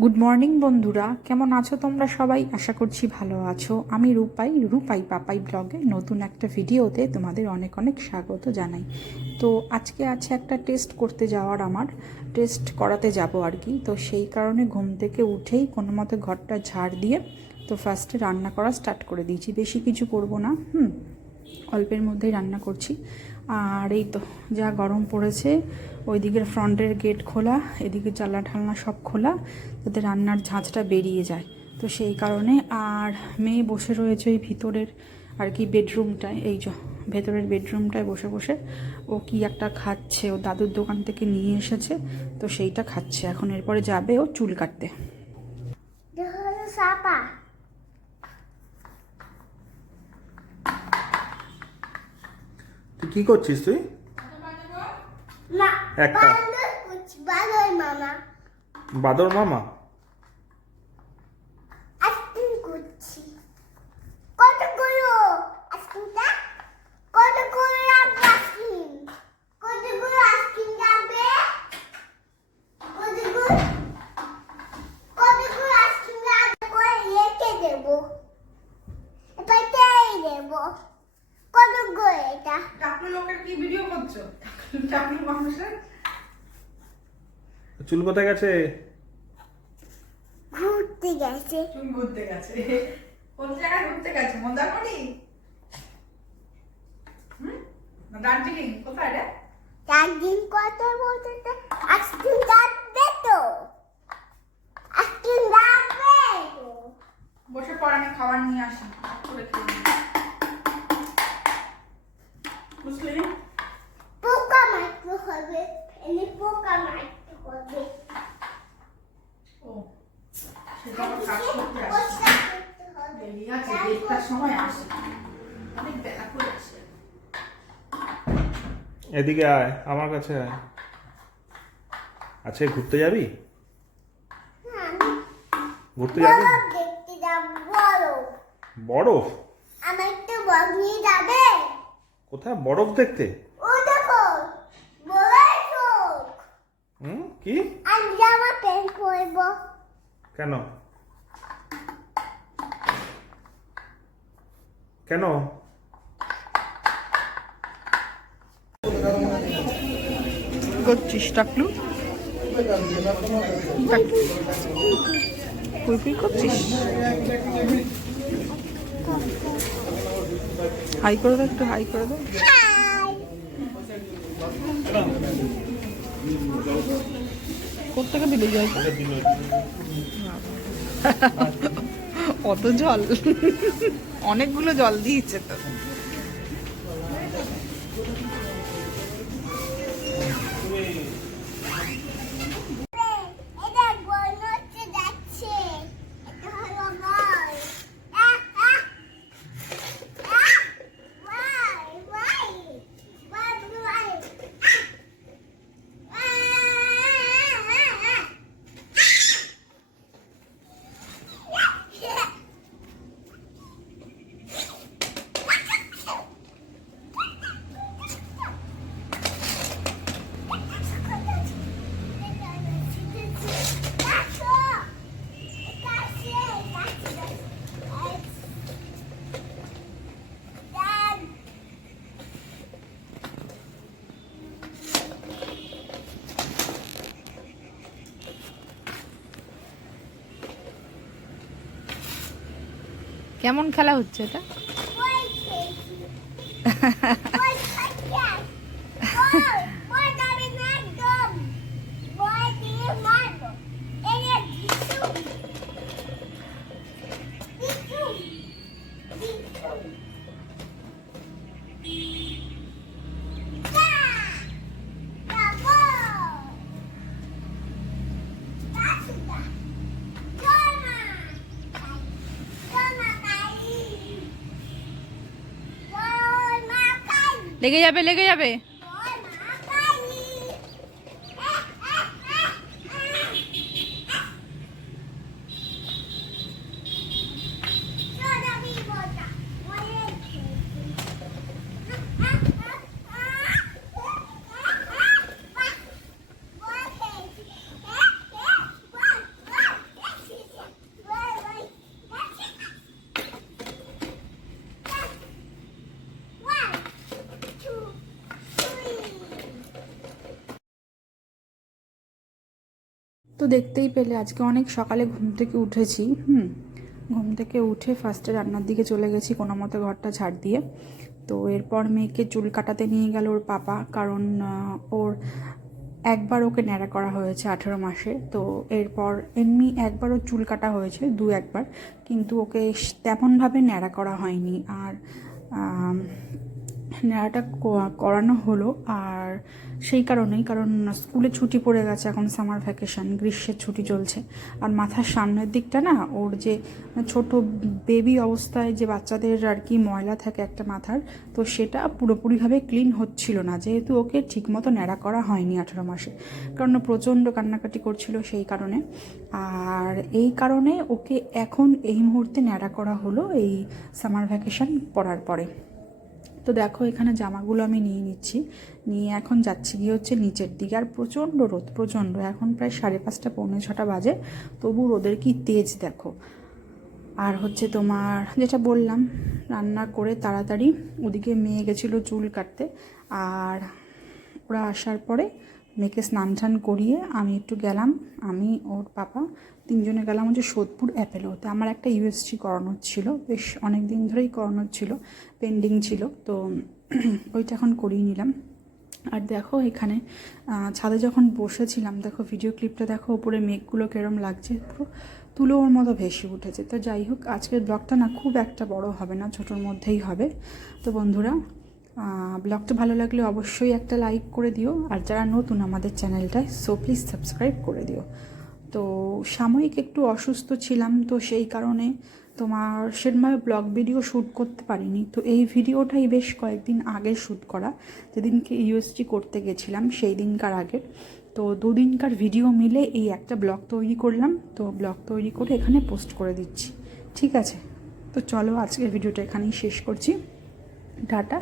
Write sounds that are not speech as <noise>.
Good morning বন্ধুরা। কেমন আছো তোমরা সবাই? আশা করছি ভালো আছো। আমি রূপাই রূপাই পাপাই ব্লগে নতুন একটা ভিডিওতে তোমাদের অনেক অনেক স্বাগত জানাই। তো আজকে আছে একটা টেস্ট করতে যাওয়ার আমার। টেস্ট করাতে যাব আর কি। তো সেই কারণে ঘুম থেকে উঠেই কোনো মতে ঘরটা ঝাড় দিয়ে তো ফার্স্টে রান্না করা স্টার্ট করে দিয়েছি। বেশি কিছু করব না, হুম, অল্পের মধ্যেই রান্না করছি। আর এই তো যা গরম পড়েছে, ওই দিকের ফ্রন্টের গেট খোলা, এদিকে জানলা ঠালনা সব খোলা, যাতে রান্নার ঝাঁঝটা বেরিয়ে যায়। তো সেই কারণে আর মেয়ে বসে রয়েছে ওই ভিতরের আর কি বেডরুমটায়, এই যে ভেতরের বেডরুমটায় বসে বসে। ও কি একটা খাচ্ছে, ও দাদুর দোকান থেকে নিয়ে এসেছে, তো সেইটা খাচ্ছে। এখন এরপরে যাবে ও চুল কাটতে। কি করছিস তুই? একটা। বাদর মামা। বাদর মামা? কি ভিডিও করছ। টাকলু মানুষের চুল কোথায় গেছে? ঘুরতে গেছে। চুল ঘুরতে গেছে। কোন জায়গায় ঘুরতে গেছে? মন্দারমণি? দার্জিলিং। কোথায় রে? কথা বলতে আইসক্রিম যাবে তো। আইসক্রিম যাবে। বসে পর আমি খাবার নিয়ে আসি। করে খেয়ে বুঝলি? হবে এনে পোকা মারতে হবে। ও সেটা কাজ করতে আসে পোকা করতে হবে। দেরি আছে দেড়টার সময় আসে। অনেক বেলা করে আসে। এদিকে আয় আমার কাছে আয়। আজকে ঘুরতে যাবি? হ্যাঁ, ঘুরতে যাবি? বরফ দেখতে যাব বরফ। বরফ? আমার একটু বরফ নিয়ে যাবে? কোথায়? বরফ দেখতে ও দেখো বরফ হুম কি? আমি জামা প্যান্ট পরবো। কেন? কেন? করছিস টাকলু? কুই কুই করছিস? হাই করে দাও একটু হাই করে দাও কোথেকে দিলে যায়? <laughs> অত জল। অনেকগুলো জল দিয়েছে তো। কেমন খেলা হচ্ছে এটা? <laughs> লেগে যাবে লেগে যাবে। তো দেখতেই পেলে, আজকে অনেক সকালে ঘুম থেকে উঠেছি, হুম। ঘুম থেকে উঠে ফার্স্টে রান্নার দিকে চলে গেছি কোনো মতো ঘরটা ঝাড় দিয়ে। তো এরপর মেয়েকে চুল কাটাতে নিয়ে গেল ওর পাপা, কারণ ওর একবার ওকে ন্যাড়া করা হয়েছে আঠেরো মাসে। তো এরপর এমনি একবারও চুল কাটা হয়েছে, দু একবার। কিন্তু ওকে তেমনভাবে ন্যাড়া করা হয়নি। আর আম, ন্যাড়াটা করানো হলো আর সেই কারণেই কারণ স্কুলে ছুটি পড়ে গেছে এখন সামার ভ্যাকেশন গ্রীষ্মের ছুটি চলছে। আর মাথার সামনের দিকটা না ওর যে ছোট বেবি অবস্থায় যে বাচ্চাদের আর কি ময়লা থাকে একটা মাথার তো সেটা পুরোপুরিভাবে ক্লিন হচ্ছিল না। যেহেতু ওকে ঠিকমতো ন্যাড়া করা হয়নি আঠেরো মাসে কারণ প্রচণ্ড কান্নাকাটি করছিল সেই কারণে। আর এই কারণে ওকে এখন এই মুহূর্তে ন্যাড়া করা হলো এই সামার ভ্যাকেশন পড়ার পরে। তো দেখো এখানে জামাগুলো আমি নিয়ে নিচ্ছি। নিয়ে এখন যাচ্ছি গিয়ে হচ্ছে নিচের দিকে। আর প্রচণ্ড রোদ, প্রচণ্ড। এখন প্রায় সাড়ে পাঁচটা, পৌনে ছটা বাজে। তবু রোদের কি তেজ দেখো। আর হচ্ছে তোমার যেটা বললাম, রান্না করে তাড়াতাড়ি ওদিকে মেয়ে গেছিল চুল কাটতে। আর ওরা আসার পরে মেয়েকে স্নান টান করিয়ে আমি একটু গেলাম। আমি, ওর পাপা তিনজনে গেলাম হচ্ছে সোদপুর অ্যাপেলোতে আমার একটা ইউএসজি করানোর ছিল। বেশ অনেক দিন ধরেই করানোর ছিল পেন্ডিং ছিল। তো <clears throat> ওইটা এখন করিয়ে নিলাম। আর দেখো এখানে ছাদে যখন বসেছিলাম, দেখো ভিডিও ক্লিপটা দেখো ওপরে মেঘগুলো কেরম লাগছে। পুরো তুলো ওর মতো ভেসে উঠেছে। তো যাই হোক, আজকের ব্লগটা না খুব একটা বড় হবে না, ছোটোর মধ্যেই হবে। তো বন্ধুরা ব্লগটা ভালো লাগলে অবশ্যই একটা লাইক করে দিও। আর যারা নতুন আমাদের চ্যানেলটায় সো প্লিজ সাবস্ক্রাইব করে দিও। তো সাময়িক একটু অসুস্থ ছিলাম, তো সেই কারণে তোমার সেরকমভাবে ব্লগ ভিডিও শ্যুট করতে পারিনি। তো এই ভিডিওটাই বেশ কয়েকদিন আগে শ্যুট করা। যেদিনকে ইউএসজি করতে গেছিলাম, সেই দিনকার আগের তো দুদিনকার ভিডিও মিলে এই একটা ব্লগ তৈরি করলাম। তো ব্লগ তৈরি করে এখানে পোস্ট করে দিচ্ছি। ঠিক আছে? তো চলো আজকের ভিডিওটা এখানেই শেষ করছি। টাটা।